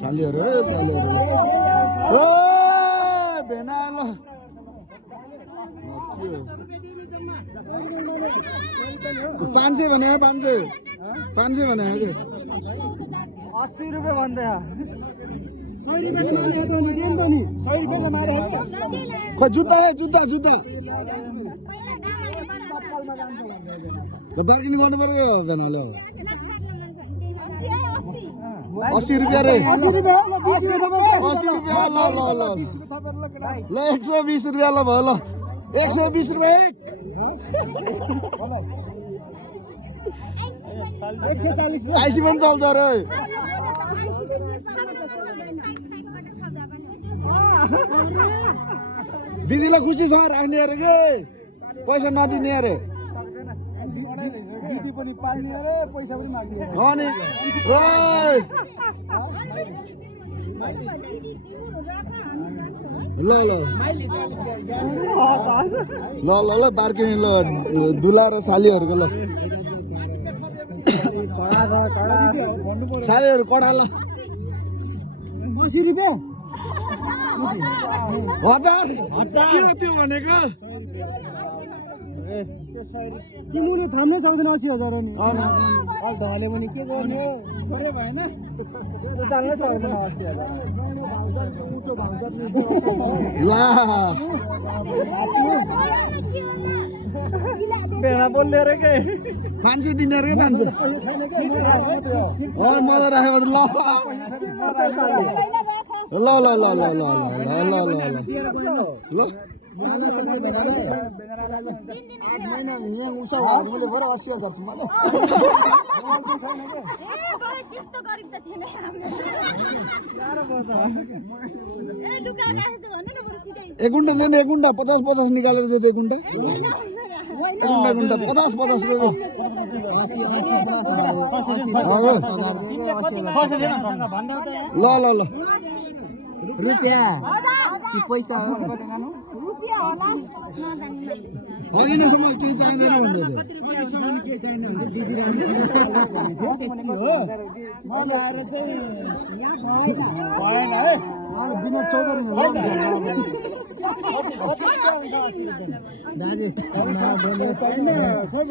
सालीहरु ओ भेना ल 500 भने 500 भने 80 रुपैयाँ भन्दै 100 खै जुत्ता बार्गेनिङ गर्नु पर्यो भेनाले 80 रुपैयाँ रे 80 रुपैयाँ ल 120 रुपैयाँ ल भयो ल 120 रुपैयाँ आइसी पनि चल्छ रे दिदीलाई खुसीसँग राख्ने अरे के पैसा नदिने अरे दिदी पनि पाल्ने अरे पैसा पनि माग्ने अनि ल बार्गेनिङ ल दुला र सालीहरुको ल सालीहरु कडा ल 80 रुपैयाँ 1000 किन त्यो भनेको तिमीले थाम्न सक्दैन 80,000 नि अल ढले पनि के गर्ने हो थोरै भएन त्यो चाल्न सक्दैन 80,000 ला बेना बोल्ने रे के 500 दिने रे 500 अ मलाई राखेको ल एक गुंडा 50 निकालेर दे एक गुंडा 50 रुपैयाँ ल रुपैयाँ कि पैसा हो कता गानु रुपैयाँ होला अघिनसम्म के चाहिँदैन भन्दै थियो मलाई आएर चाहिँ यहाँ भएन है विनोद चौधरी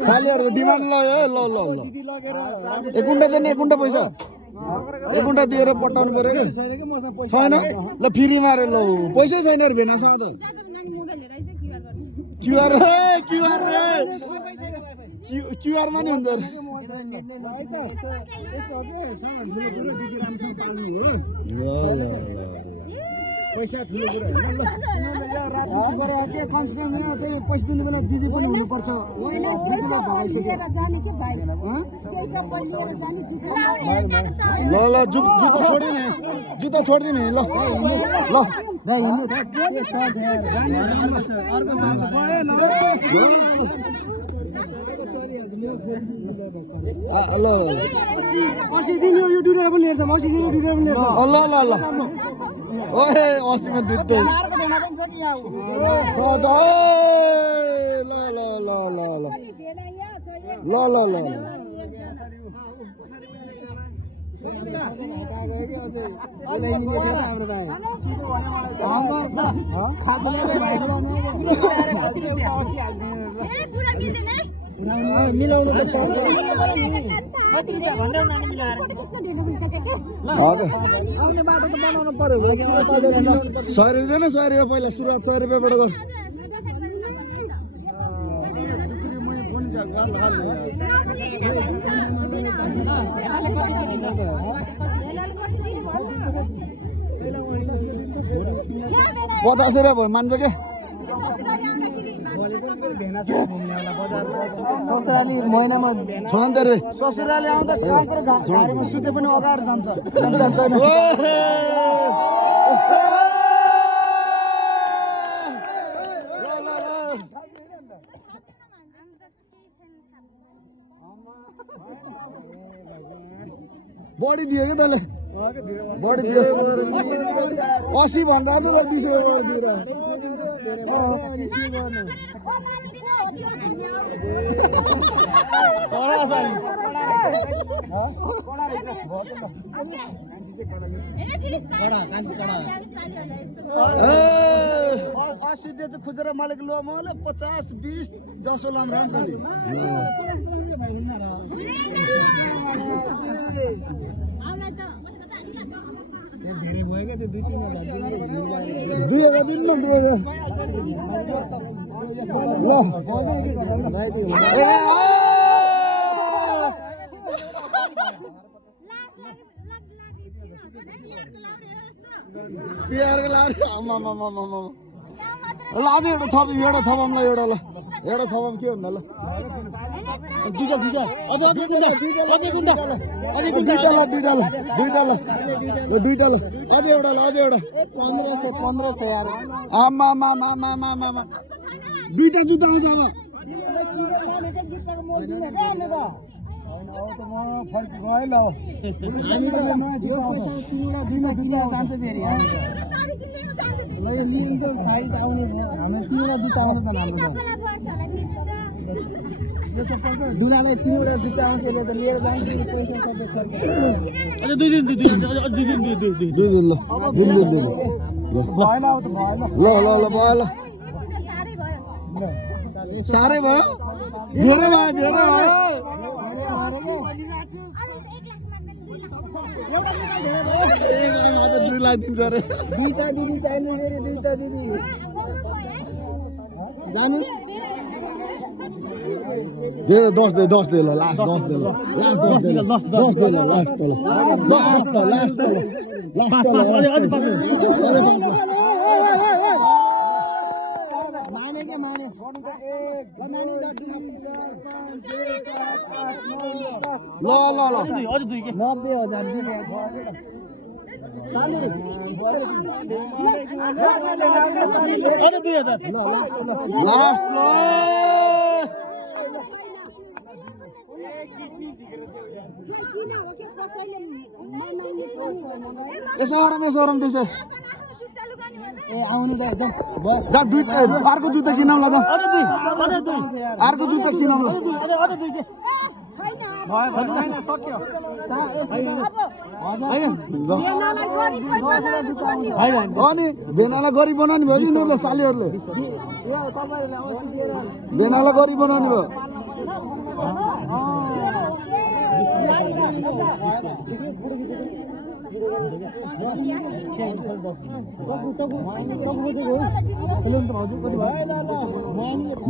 सालीहरुको डिमान्ड ल एक गुण्डा पैसा एक गुण्डा दिएर पठाउनु पर्यो के छैन ल फ्री मारे ल पैसै छैन रे भेनासँग त क्यूआर मा नि हुन्छ रे पैसा ठुलो कुरा हैन ल राति गरे के कम से कम यहाँ चाहिँ पैसा दिने बेला दिदी पनि हुनु पर्छ हैन दिदीलाई भगाइसक्यो जाने के भाइ केही त पैसा जाने ल जुत्ता छोड्दिने ल भाइ हिँड्नु त के छ जाने अर्को जानु भएन ल पछि दिन यो डुडेर पनि हेर्छ पछि दिन डुडेर पनि हेर्छ ल ओए 80 मा दुध दे ल मिलाउनु त आउने बाटो त बनाउनु पर्यो 100 रुपैयाँ 100 रुपैयाँ पहिला सुरुवात 100 रुपैयाँबाट गर पचास रुपैयाँ भयो मान्छ के ससुराली महिनामा छन् रे ससुराली आउँदा कामको घारीमा सुते पनि अगाएर जान्छ बढी दियो के तैँले बढी दियो 80 भन्दा 20 रुपैयाँ दिएर सिधै चाहिँ खुजेर मालिक लो मैले 50 20 10 लाम राख्नु नि धेरै भयो के त्यो 2-3 दिन बिहारको लाडे ल अझै एउटा थपौँ ल एउटा थपौँ के हुन्न ल दुईटा अझै एउटा 1500 यार आमा दुईटा जुत्ता आउँछ दुलालाई 3वटा जुत्ता आउँछ यसले त लिएर जान्छ पैसा सबै खर्च अझ 2 दिन ल भएन साह्रै भयो धेरै भयो दुई लाख दिन्छ अरे दुईटा दिदी चाहिने फेरि दुईटा दिदी जानु दे 10 दे ल लास्ट 10 दे ल लास्ट माने के माने ल अझ 2 के 90,000 दिने यसो गरौँ त्यसो ए आउनु त जा दुईटा अर्को जुत्ता किनौँ ल अर्को जुत्ता किनौँ ल अनि भेनालाई गरिब बनाउने भयो यिनीहरूले सालीहरूले भेनालाई गरिब बनाउने भयो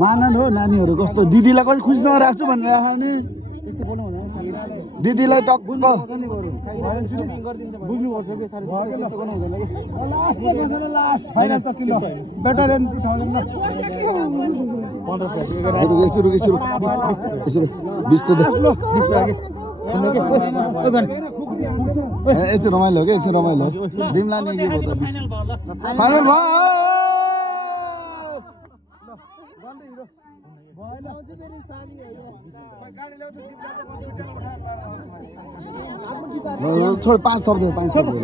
मानन हो नानीहरू कस्तो दिदीलाई कति खुसीसँग राख्छु भनेर राख नि दिदीलाई टक्क यस्तो रमाइलो हो कि यस्तो रमाइलो बिमला नि के भयो त फाइनल भयो छोड 5 थप्दै 5 थप्दै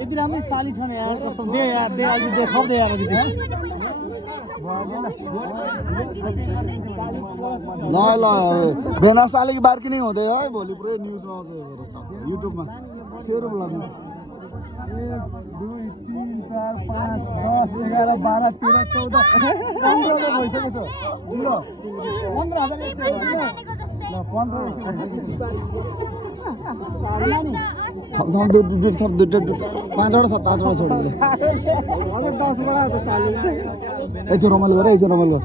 यति राम्रै साली छ नि यार कसम दे यार दे अलि देखाउँदै यार ल भेना सालीको बार्किनिङ हुँदै है भोलि पुरै न्युजमा आउँछ युट्युबमा सेयर लाग्नु 1 2 3 4 5 10 11 12 13 14 15 भइसकेको छ ल 5वटा छोडेर एकछिन रमाइलो गर एकछिन रमाइलो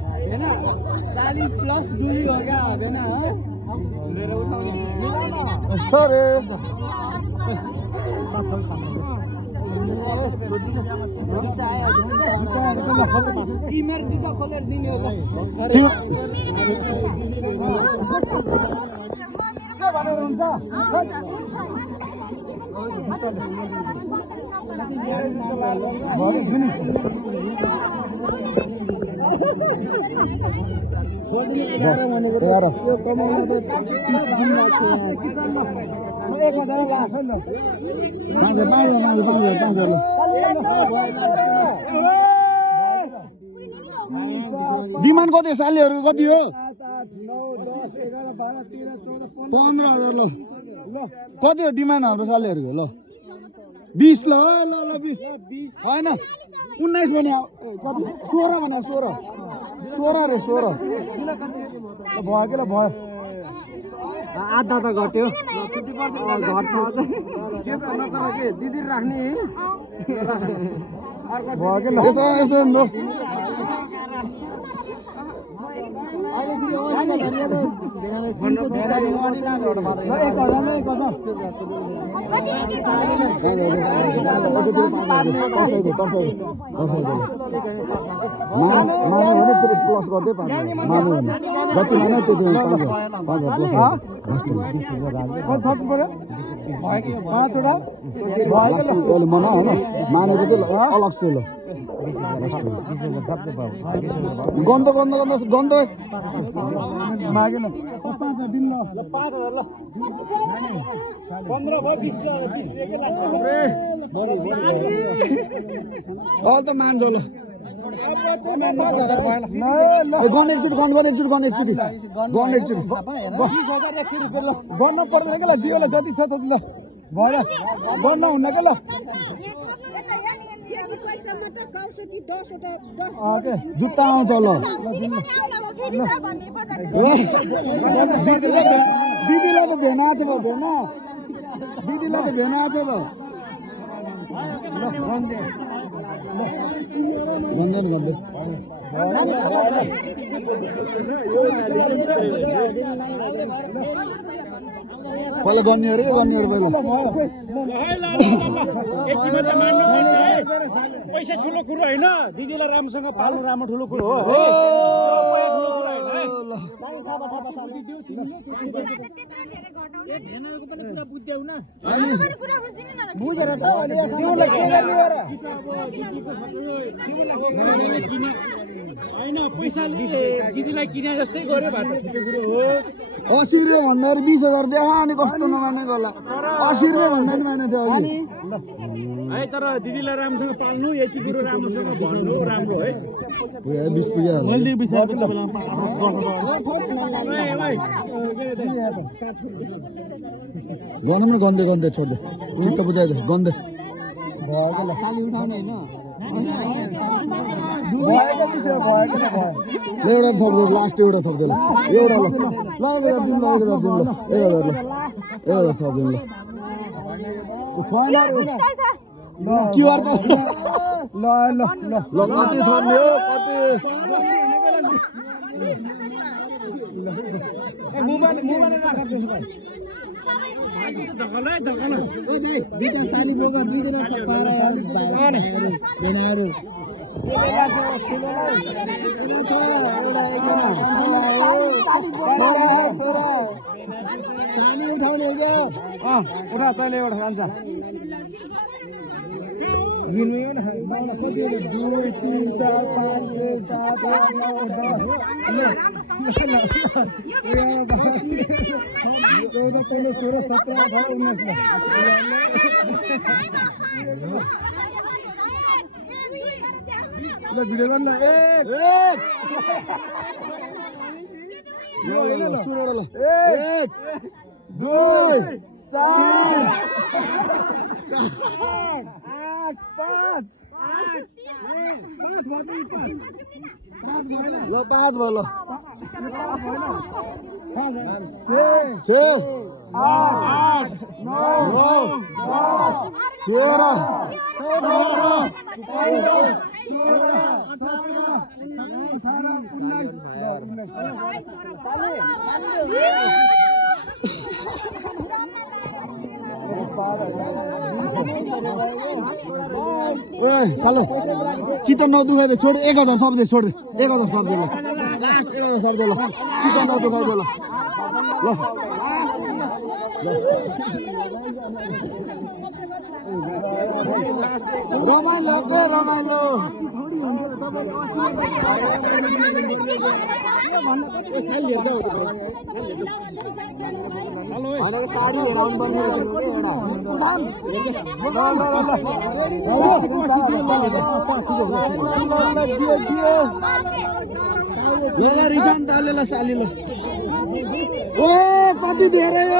सरे 1000 लाख ल 5,000 ल डिमान्ड कति हो सालीहरूको कति हो 15,000 ल कति हो डिमान्ड हाम्रो सालीहरूको ल 20 ल ल 20 होइन 19 भने कति 16 भने 16 रे 16 भयो के ल भयो आधा त घट्यो 50% घट्छ के त नत्र के दिदी राख्ने भयो के ल यसो ल प्लस गर्दै माने जति माने त्यति 5,000 प्लस मना होइन मानेको चाहिँ अलग छ ल गन्ध मागेन 5,000 दिन ल 5,000 ल 15 भयो 20 एकै अल त मान्छ ल गन एकचोटि गर्न पर्दैन के ल दियोला जति छ त्यति ल भयो गर्न हुन्न के ल जुत्ता आउँछ ल दिदीलाई त भेना छ भेना दिदीलाई त भेना छ त भन्दै पहिला गर्ने अरे पहिला पैसा ठुलो कुरो होइन दिदीलाई राम्रोसँग पाल्नु राम्रो ठुलो कुरो हो बुझेर त होइन पैसाले दिदीलाई किने जस्तै गर्यो बाटो ठुलो कुरो हो 80 रुपियाँ भन्दाखेरि 20,000 देखा अनि कस्तो नमाने होला 80 रुपियाँ भन्दा नि माने थियो अघि है तर दिदीलाई राम्रोसँग पाल्नु यति कुरो राम्रोसँग भन्नु राम्रो है 20 पुग्यो मैले विचार बेला गर्नु पनि गन्दै छोड्दे चित्त बुझाइदे गन्दै एउटा थप्दे लास्ट एउटा थप्दे ल एउटा ल 1000 थप्दिउँ ल क्युआर ल कति थप्ने हो उठा तैँले एउटा खान्छ 2 3 4 5 6 7 ल 5 भयो ल 6 8 9 10 सालो चित्त नदुखाइदे छोड 1000 थप्दे छोड 1000 थप्दे ल लास्ट 1000 थप्दे ल चित्त नदुखाइदे ल रमाइलो रिसाउन्ड तालेला सालीले ओ कति धेरै हो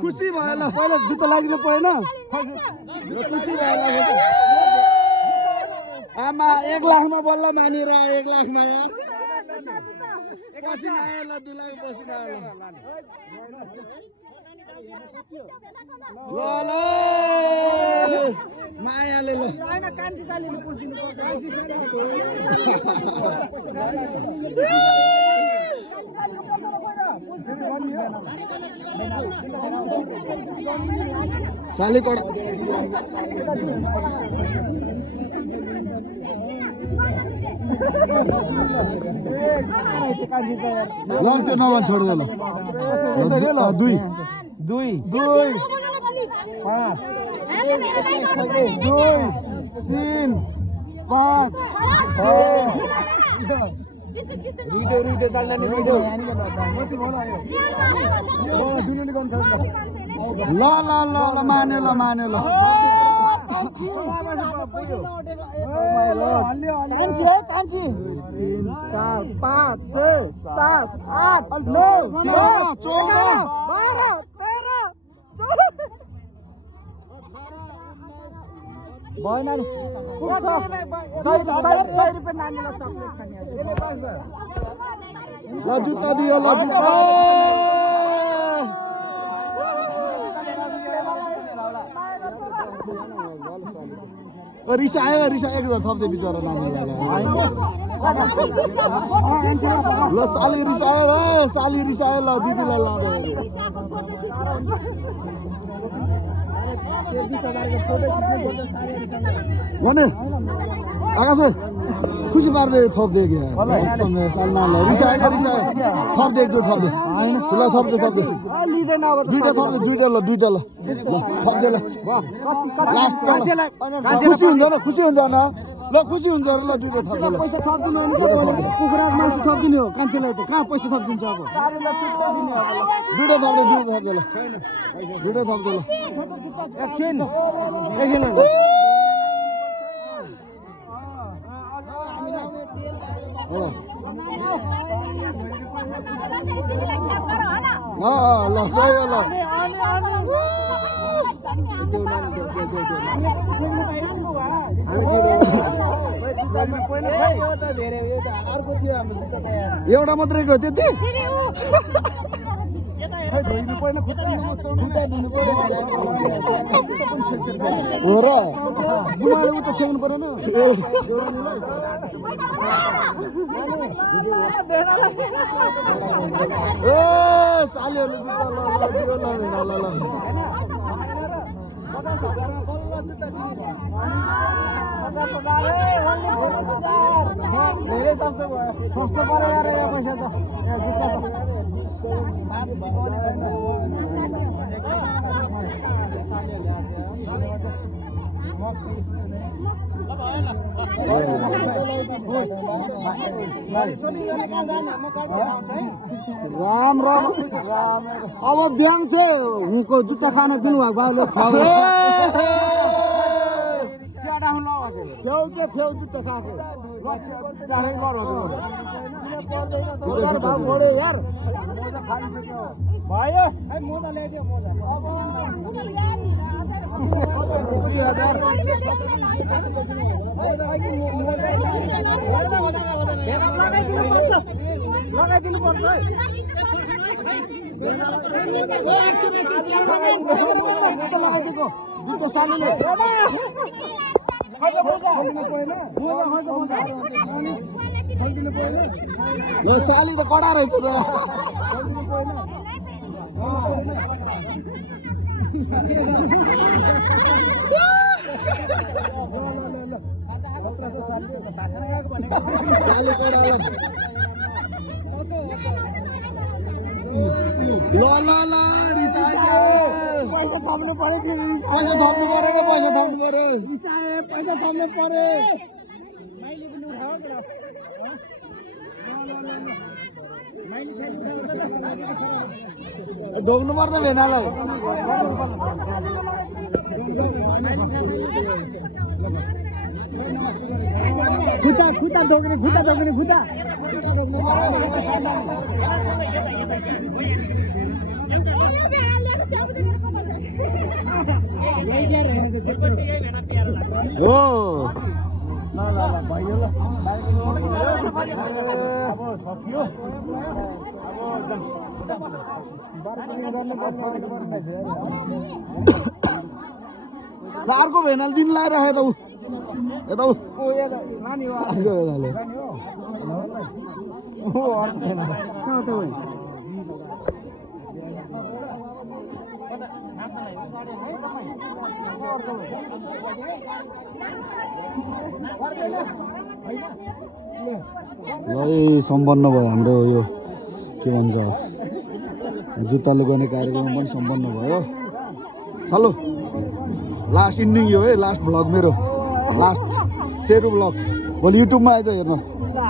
खुसी भयो ल पहिला जुत्ता लागिनु परेन खुसी भयो आमा 1 लाखमा बल्ल मानेर 1 लाखमा यार पसिना आयो ल 2 लाख पसिना आयो ल ल मायाले ल हैन कान्छी सालीले पुछिनु पर्छ कान्छी साली कडा ल त्यो नभन छोड्दै ल 2 2 2 5 2 3 5 रुइदो चाल्दा नि रुइदो ल ल ल ल माने ल माने ल कान्छी 3 4 5 6 7 8 9 10 11 12 13 भएन नि पुग्छ 100 रुपैयाँ नानीलाई चकलेट खाने ल जुत्ता दियो ल जुत्ता रिसायो 1000 थप्दै बिचरा नानीलाई ल साली रिसायो ल दिदीलाई लाँदै भने आकाश खुसी पार्दै थप्दै के रिसायो थप्दै एकचोटि थप्दै ल थप्दै लिँदैन अब दुईटा ल थप्दै ल लास्ट खुसी हुन्छ न ल खुसी हुन्छ ल दुईटा थप्दै ल पैसा थप्दिनु कुखुराको मासु थप्दिनु हो कान्छेलाई त कहाँ पैसा थप्दिन्छ अब दुईटा थप्दै ल दुईटा थप्दै ल एकछिन ल सही हो ल एउटा मात्रै गयो त्यति हो र बुढाले उता छेक्नु परेन ए सालीहरूले धेरै सस्तो भयो सस्तो पऱ्यो यार यो पैसा त राम राम अब ब्याङ चाहिँ हुँको जुत्ता खान दिनु भएको बाउले फेउ जुत्ता खाएको यार भयो मोजा ल्याइदियो मोजा लगाइदिनु पर्छ जुत्ता सालीले यो साली त कडा रहेछ त ल रिसायो थप्नु पर्यो कि पैसा थप्नु पर्यो र पैसा थप्नु पर्यो पैसा थप्नु पर्यो ढोक्नु पर्छ भेनालाई खुट्टा ढोक्ने खुट्टा हो ल भयो ल अब सक्यो अर्को भेनाल दिन लाएर यता ऊ यता ऊ नानी हो अर्को भेनाले कहाँ त भाइ है सम्पन्न भयो हाम्रो यो के भन्छ जुत्ता लुगाउने कार्यक्रम पनि सम्पन्न भयो चलो लास्ट इन्डिङ यो है लास्ट भ्लग मेरो लास्ट सेरु भ्लग भोलि युट्युबमा आइज हेर्नु